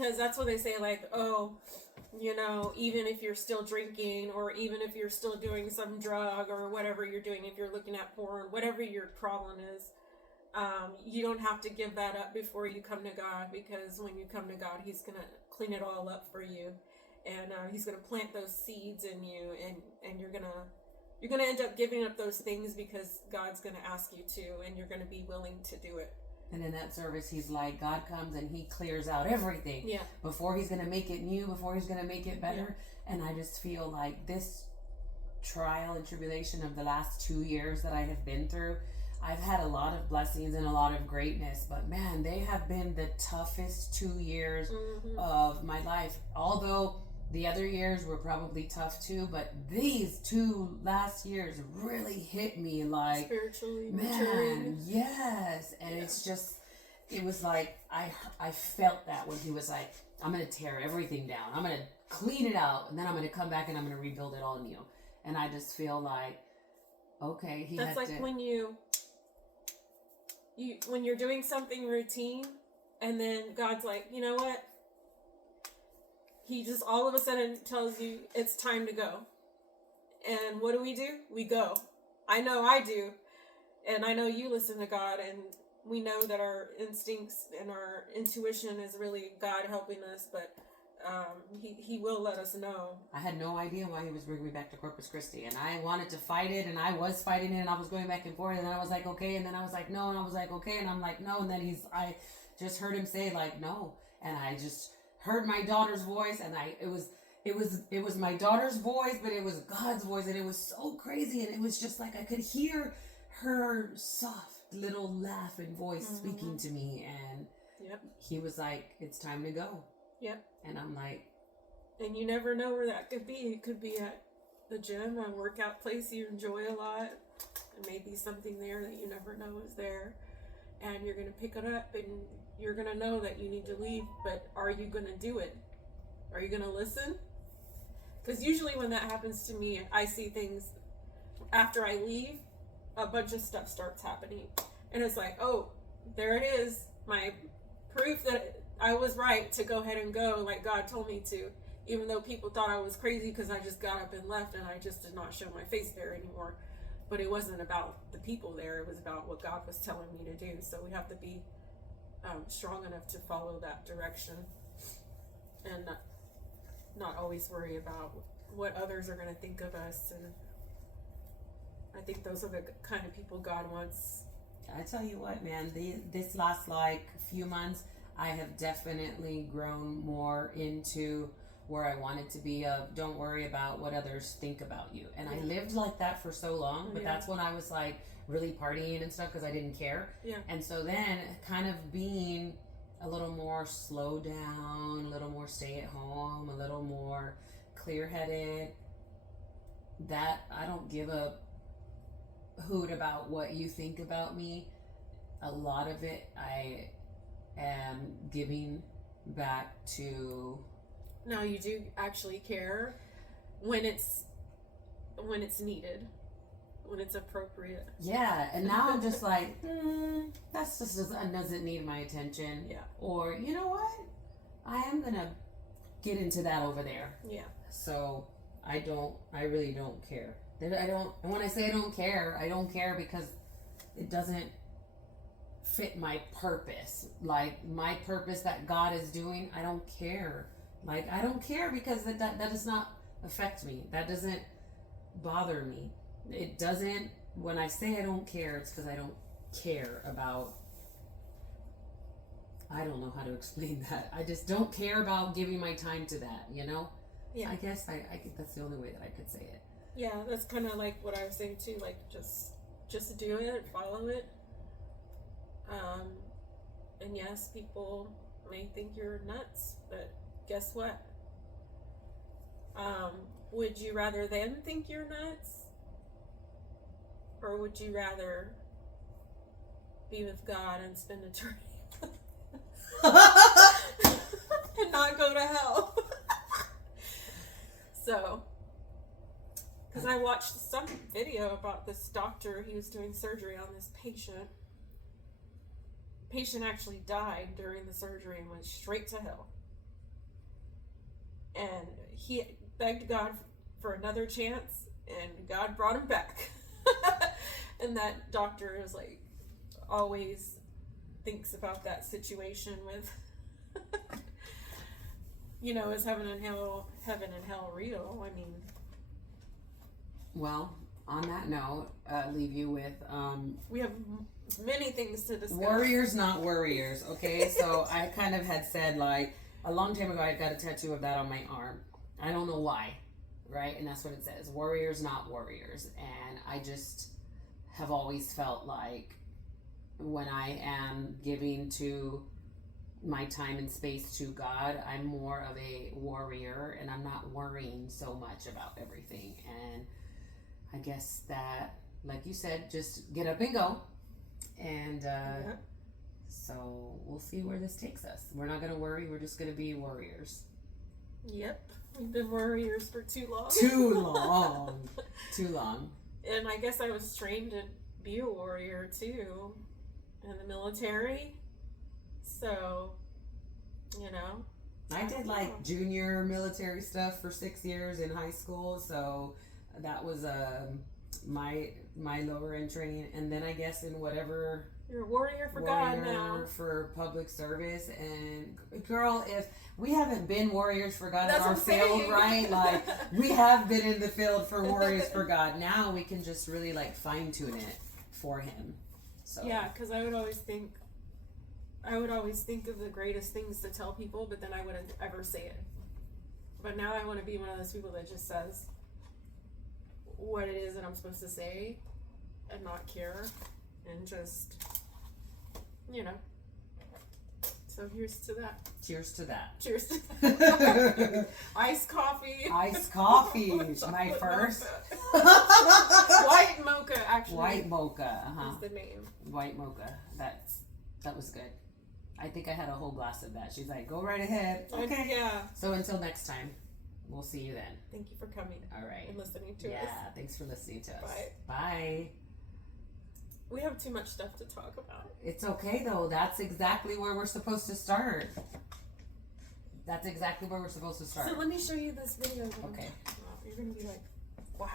because that's what they say, like, oh, you know, even if you're still drinking, or even if you're still doing some drug or whatever you're doing, if you're looking at porn, whatever your problem is, you don't have to give that up before you come to God, because when you come to God, He's going to clean it all up for you. And He's going to plant those seeds in you, and you're going to end up giving up those things because God's going to ask you to, and you're going to be willing to do it. And in that service, he's like, God comes and he clears out everything. Yeah. Before he's going to make it new, before he's going to make it better. Yeah. And I just feel like this trial and tribulation of the last 2 years that I have been through, I've had a lot of blessings and a lot of greatness, but man, they have been the toughest 2 years of my life. Although the other years were probably tough too, but these 2 last years really hit me like, spiritually man, yes. And it's just, it was like, I felt that when he was like, I'm going to tear everything down. I'm going to clean it out. And then I'm going to come back and I'm going to rebuild it all new. And I just feel like, okay, that's like when when you're doing something routine, and then God's like, you know what? He just all of a sudden tells you it's time to go. And what do? We go. I know I do. And I know you listen to God, and we know that our instincts and our intuition is really God helping us, but he will let us know. I had no idea why he was bringing me back to Corpus Christi, and I wanted to fight it, and I was fighting it, and I was going back and forth, and then I was like, okay, and then I was like, no, and I was like, okay, and I'm like, no, and then I just heard him say like, no, and I just heard my daughter's voice, and it was my daughter's voice, but it was God's voice, and it was so crazy, and it was just like I could hear her soft little laughing voice speaking to me, and he was like, it's time to go. Yep. And I'm like, and you never know where that could be. It could be at the gym, a workout place you enjoy a lot, and maybe something there that you never know is there, and you're going to pick it up, and you're going to know that you need to leave, but are you going to do it? Are you going to listen? Because usually when that happens to me, I see things after I leave, a bunch of stuff starts happening, and it's like, oh, there it is, my proof that I was right to go ahead and go like God told me to, even though people thought I was crazy because I just got up and left, and I just did not show my face there anymore. But it wasn't about the people there, it was about what God was telling me to do. So we have to be strong enough to follow that direction, and not always worry about what others are going to think of us. And I think those are the kind of people God wants. I tell you what, man, this last like few months, I have definitely grown more into where I wanted to be of don't worry about what others think about you. And I lived like that for so long, but that's when I was like really partying and stuff because I didn't care. Yeah. And so then kind of being a little more slow down, a little more stay at home, a little more clear-headed, that I don't give a hoot about what you think about me. A lot of it I am giving back to. No, you do actually care when it's needed, when it's appropriate. Yeah, and now I'm just like, that's just doesn't need my attention. Yeah. Or you know what? I am gonna get into that over there. Yeah. So I really don't care. And when I say I don't care because it doesn't fit my purpose. Like my purpose that God is doing, I don't care. Like I don't care because that does not affect me. That doesn't bother me. It doesn't, when I say I don't care, it's because I don't care about, I don't know how to explain that. I just don't care about giving my time to that, you know? Yeah. I guess I think that's the only way that I could say it. Yeah, that's kind of like what I was saying too, like just do it, follow it. And yes, people may think you're nuts, but guess what? Would you rather them think you're nuts? Or would you rather be with God and spend eternity and not go to hell? So, because I watched some video about this doctor, he was doing surgery on this patient. Patient actually died during the surgery and went straight to hell. and he begged God for another chance, and God brought him back. And that doctor is like always thinks about that situation with is heaven and hell real? I mean, well, on that note, leave you with we have many things to discuss. Worriers, not worriers. Okay, so I kind of had said, like, a long time ago I got a tattoo of that on my arm. I don't know why, right? And that's what it says, worriers, not warriors. And I just have always felt like when I am giving to my time and space to God, I'm more of a warrior, and I'm not worrying so much about everything. And I guess that, like you said, just get up and go. And so we'll see where this takes us. We're not going to worry. We're just going to be warriors. Yep. We've been warriors for too long. Too long. Too long. And I guess I was trained to be a warrior too in the military. So, I did like junior military stuff for 6 years in high school. So that was my lower end training. And then I guess in whatever... You're a warrior for God now. For public service. And girl, if we haven't been warriors for God in our field, right? Like, we have been in the field for warriors for God. Now we can just really like fine tune it for Him. So yeah, because I would always think of the greatest things to tell people, but then I wouldn't ever say it. But now I want to be one of those people that just says what it is that I'm supposed to say and not care and just, So here's to that. Cheers to that. Cheers to that. Iced coffee. Iced coffee. My first. White mocha, actually. White mocha. Uh-huh. Is the name. White mocha. That was good. I think I had a whole glass of that. She's like, go right ahead. Okay. Yeah. So until next time, we'll see you then. Thank you for coming. All right. And listening to us. Yeah, thanks for listening to us. Bye. Bye. We have too much stuff to talk about. It's okay, though. That's exactly where we're supposed to start. That's exactly where we're supposed to start. So let me show you this video. Okay. You're going to be like, wow.